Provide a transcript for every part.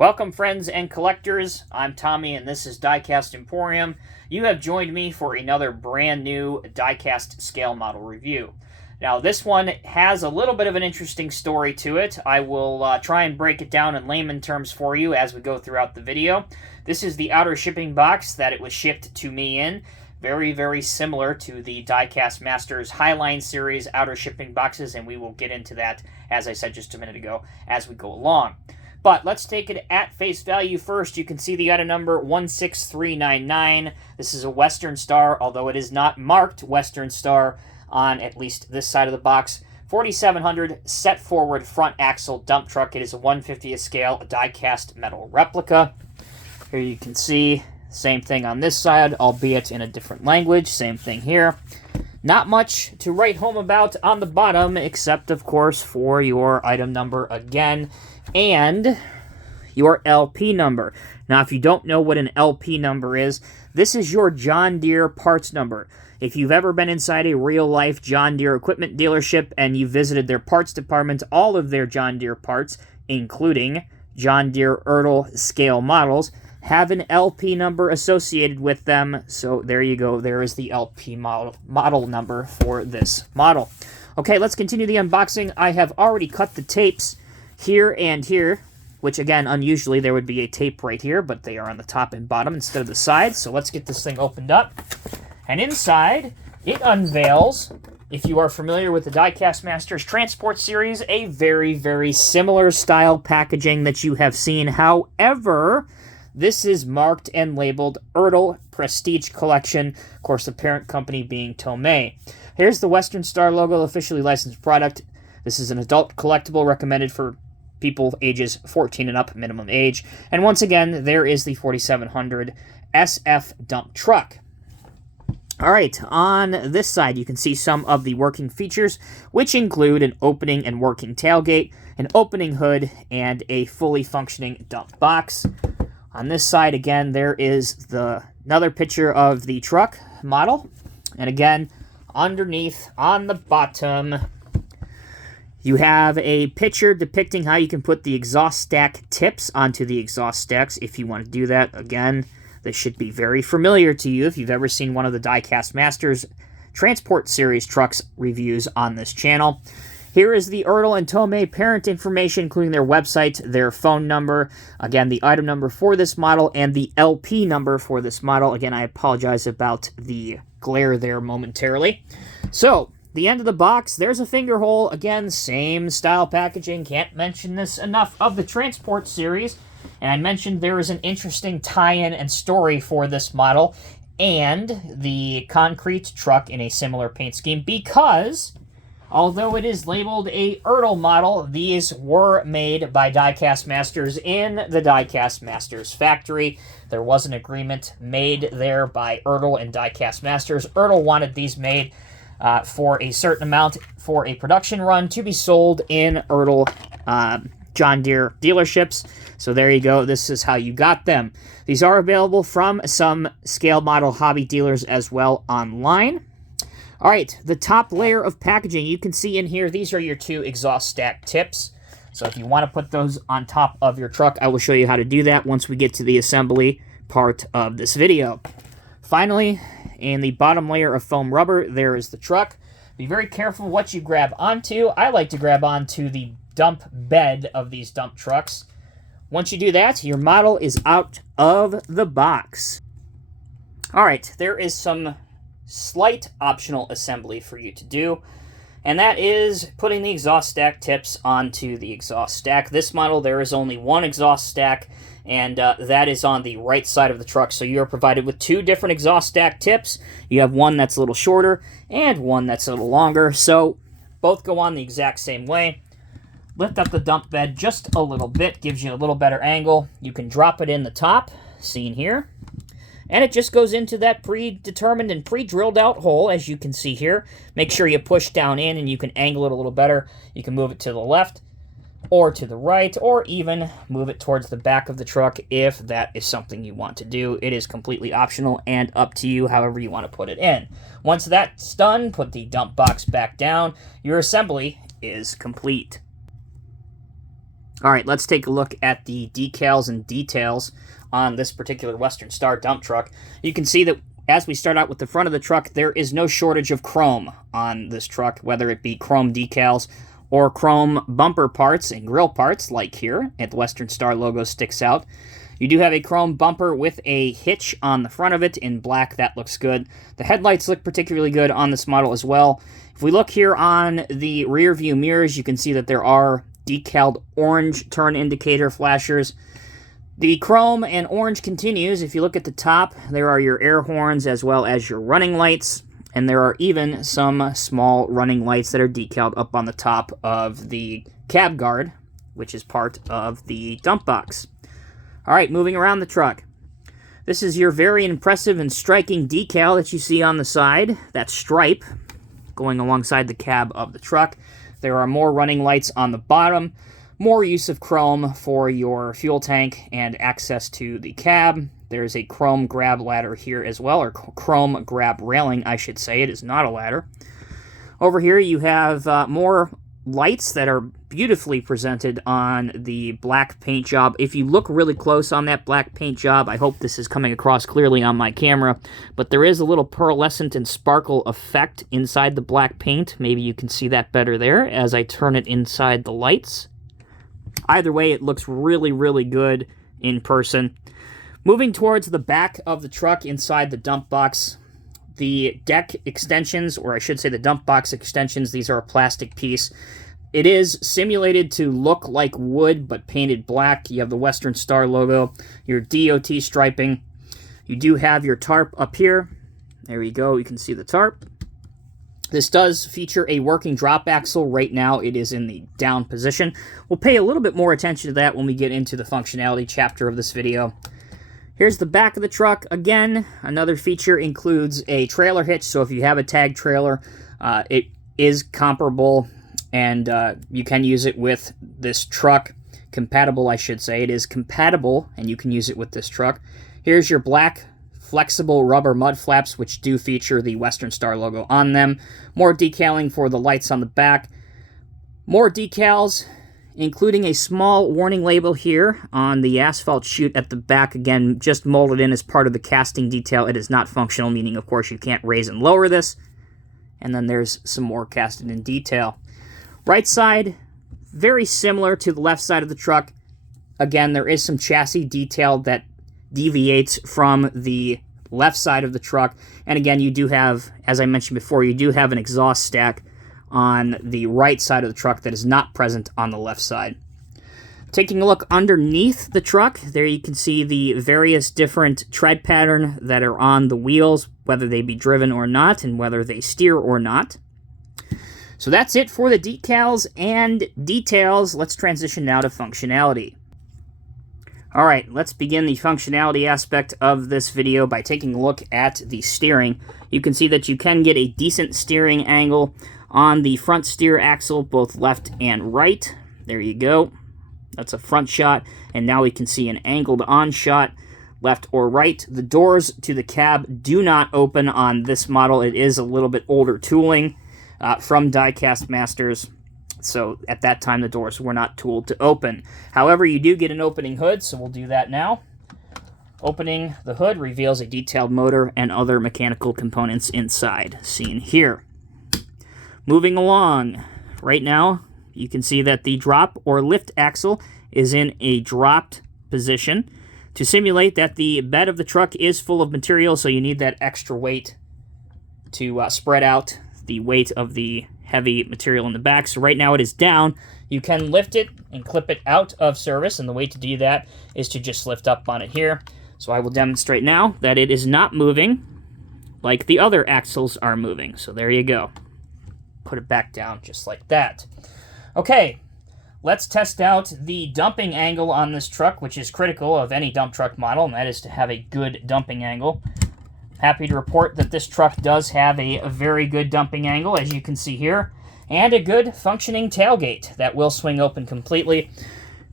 Welcome, friends and collectors. I'm Tommy, and this is Diecast Emporium. You have joined me for another brand new diecast scale model review. Now, this one has a little bit of an interesting story to it. I will try and break it down in layman terms for you as we go throughout the video. This is the outer shipping box that it was shipped to me in. Very, very similar to the Diecast Masters Highline series outer shipping boxes, and we will get into that, as I said just a minute ago, as we go along. But let's take it at face value first. You can see the item number 16399. This is a Western Star, although it is not marked Western Star on at least this side of the box. 4700 set forward front axle dump truck. It is a 1/50th scale die-cast metal replica. Here you can see same thing on this side, albeit in a different language. Same thing here. Not much to write home about on the bottom, except, of course, for your item number again, and your LP number. Now, if you don't know what an LP number is, this is your John Deere parts number. If you've ever been inside a real-life John Deere equipment dealership and you visited their parts department, all of their John Deere parts, including John Deere ERTL scale models, have an LP number associated with them. So there you go. There is the LP model number for this model. Okay, let's continue the unboxing. I have already cut the tapes here and here, which again, unusually there would be a tape right here, but they are on the top and bottom instead of the sides. So let's get this thing opened up. And inside, it unveils, if you are familiar with the Diecast Masters Transport Series, a very, very similar style packaging that you have seen. However, this is marked and labeled ERTL Prestige Collection, of course the parent company being Tomei. Here's the Western Star logo, officially licensed product. This is an adult collectible recommended for people ages 14 and up, minimum age. And once again, there is the 4700 SF dump truck. All right, on this side, you can see some of the working features, which include an opening and working tailgate, an opening hood, and a fully functioning dump box. On this side, again, there is another picture of the truck model. And again, underneath, on the bottom, you have a picture depicting how you can put the exhaust stack tips onto the exhaust stacks if you want to do that. Again, this should be very familiar to you if you've ever seen one of the Diecast Masters Transport Series trucks reviews on this channel. Here is the ERTL and Tomei parent information, including their website, their phone number, again, the item number for this model, and the LP number for this model. Again, I apologize about the glare there momentarily. So, the end of the box, there's a finger hole. Again, same style packaging. Can't mention this enough of the Transport Series. And I mentioned there is an interesting tie-in and story for this model and the concrete truck in a similar paint scheme because, although it is labeled a ERTL model, these were made by Diecast Masters in the Diecast Masters factory. There was an agreement made there by ERTL and Diecast Masters. ERTL wanted these made for a certain amount for a production run to be sold in ERTL John Deere dealerships. So there you go. This is how you got them. These are available from some scale model hobby dealers as well online. All right, the top layer of packaging, you can see in here, these are your two exhaust stack tips. So if you want to put those on top of your truck, I will show you how to do that once we get to the assembly part of this video. Finally, in the bottom layer of foam rubber, there is the truck. Be very careful what you grab onto. I like to grab onto the dump bed of these dump trucks. Once you do that, your model is out of the box. All right, there is some slight optional assembly for you to do, and that is putting the exhaust stack tips onto the exhaust stack. This model, there is only one exhaust stack, and that is on the right side of the truck. So you are provided with two different exhaust stack tips. You have one that's a little shorter and one that's a little longer. So both go on the exact same way. Lift up the dump bed just a little bit, gives you a little better angle. You can drop it in the top, seen here. And it just goes into that predetermined and pre-drilled out hole, as you can see here. Make sure you push down in and you can angle it a little better. You can move it to the left or to the right, or even move it towards the back of the truck if that is something you want to do. It is completely optional and up to you however you want to put it in. Once that's done, put the dump box back down. Your assembly is complete. All right, let's take a look at the decals and details on this particular Western Star dump truck. You can see that as we start out with the front of the truck, there is no shortage of chrome on this truck, whether it be chrome decals or chrome bumper parts and grille parts, like here, and the Western Star logo sticks out. You do have a chrome bumper with a hitch on the front of it in black. That looks good. The headlights look particularly good on this model as well. If we look here on the rear view mirrors, you can see that there are decaled orange turn indicator flashers. The chrome and orange continues. If you look at the top, there are your air horns as well as your running lights, and there are even some small running lights that are decaled up on the top of the cab guard, which is part of the dump box. All right, moving around the truck. This is your very impressive and striking decal that you see on the side, that stripe going alongside the cab of the truck. There are more running lights on the bottom, more use of chrome for your fuel tank and access to the cab. There's a chrome grab ladder here as well, or chrome grab railing, I should say. It is not a ladder. Over here you have more lights that are beautifully presented on the black paint job. If you look really close on that black paint job, I hope this is coming across clearly on my camera, but there is a little pearlescent and sparkle effect inside the black paint. Maybe you can see that better there as I turn it inside the lights. Either way, it looks really, really good in person. Moving towards the back of the truck inside the dump box, the deck extensions, or I should say the dump box extensions, these are a plastic piece. It is simulated to look like wood, but painted black. You have the Western Star logo, your DOT striping. You do have your tarp up here. There you go, you can see the tarp. This does feature a working drop axle. Right now it is in the down position. We'll pay a little bit more attention to that when we get into the functionality chapter of this video. Here's the back of the truck. Again, another feature includes a trailer hitch, so if you have a tag trailer, it is comparable, and you can use it with this truck. Compatible, I should say. It is compatible, and you can use it with this truck. Here's your black flexible rubber mud flaps, which do feature the Western Star logo on them. More decaling for the lights on the back. More decals, including a small warning label here on the asphalt chute at the back. Again, just molded in as part of the casting detail. It is not functional, meaning, of course, you can't raise and lower this. And then there's some more casted in detail. Right side, very similar to the left side of the truck. Again, there is some chassis detail that deviates from the left side of the truck. And again, you do have, as I mentioned before, you do have an exhaust stack on the right side of the truck that is not present on the left side. Taking a look underneath the truck, there you can see the various different tread pattern that are on the wheels, whether they be driven or not, and whether they steer or not. So that's it for the decals and details. Let's transition now to functionality. All right, let's begin the functionality aspect of this video by taking a look at the steering. You can see that you can get a decent steering angle on the front steer axle, both left and right. There you go. That's a front shot, and now we can see an angled on shot, left or right. The doors to the cab do not open on this model. It is a little bit older tooling from Diecast Masters. So at that time, the doors were not tooled to open. However, you do get an opening hood, so we'll do that now. Opening the hood reveals a detailed motor and other mechanical components inside, seen here. Moving along, right now, you can see that the drop or lift axle is in a dropped position to simulate that the bed of the truck is full of material, so you need that extra weight to spread out the weight of the heavy material in the back. So right now it is down. You can lift it and clip it out of service, and the way to do that is to just lift up on it here. So I will demonstrate now that it is not moving like the other axles are moving. So there you go. Put it back down just like that. Okay, let's test out the dumping angle on this truck, which is critical of any dump truck model, and that is to have a good dumping angle. Happy to report that this truck does have a very good dumping angle, as you can see here, and a good functioning tailgate that will swing open completely.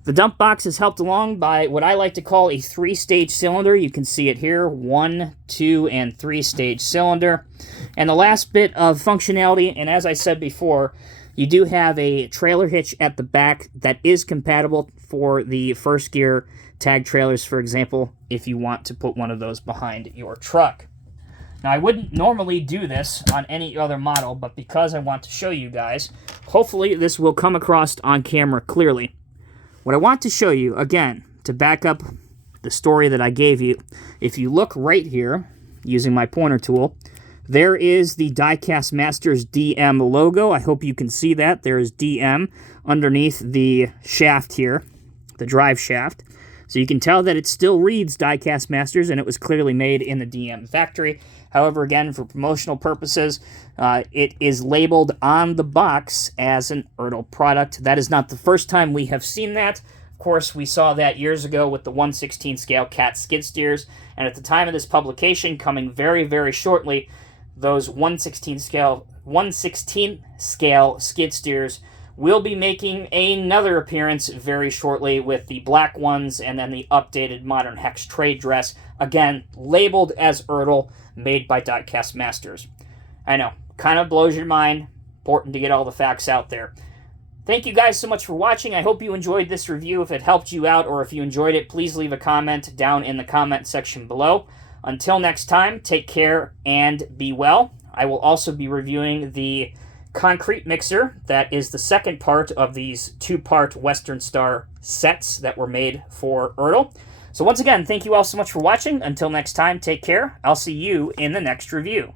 The dump box is helped along by what I like to call a 3-stage cylinder. You can see it here, 1, 2, and 3-stage cylinder. And the last bit of functionality, and as I said before, you do have a trailer hitch at the back that is compatible for the first gear tag trailers, for example, if you want to put one of those behind your truck. Now, I wouldn't normally do this on any other model, but because I want to show you guys, hopefully this will come across on camera clearly. What I want to show you, again, to back up the story that I gave you, if you look right here, using my pointer tool, there is the Diecast Masters DM logo. I hope you can see that. There is DM underneath the shaft here, the drive shaft. So you can tell that it still reads Diecast Masters, and it was clearly made in the DM factory. However, again, for promotional purposes, it is labeled on the box as an ERTL product. That is not the first time we have seen that. Of course, we saw that years ago with the 1/16 scale cat skid steers, and at the time of this publication, coming very, very shortly, those 1/16 scale skid steers will be making another appearance very shortly with the black ones and then the updated modern hex trade dress, again, labeled as ERTL, made by Diecast Masters. I know, kind of blows your mind. Important to get all the facts out there. Thank you guys so much for watching. I hope you enjoyed this review. If it helped you out or if you enjoyed it, please leave a comment down in the comment section below. Until next time, take care and be well. I will also be reviewing the concrete mixer. That is the second part of these two-part Western Star sets that were made for ERTL. So once again, thank you all so much for watching. Until next time, take care. I'll see you in the next review.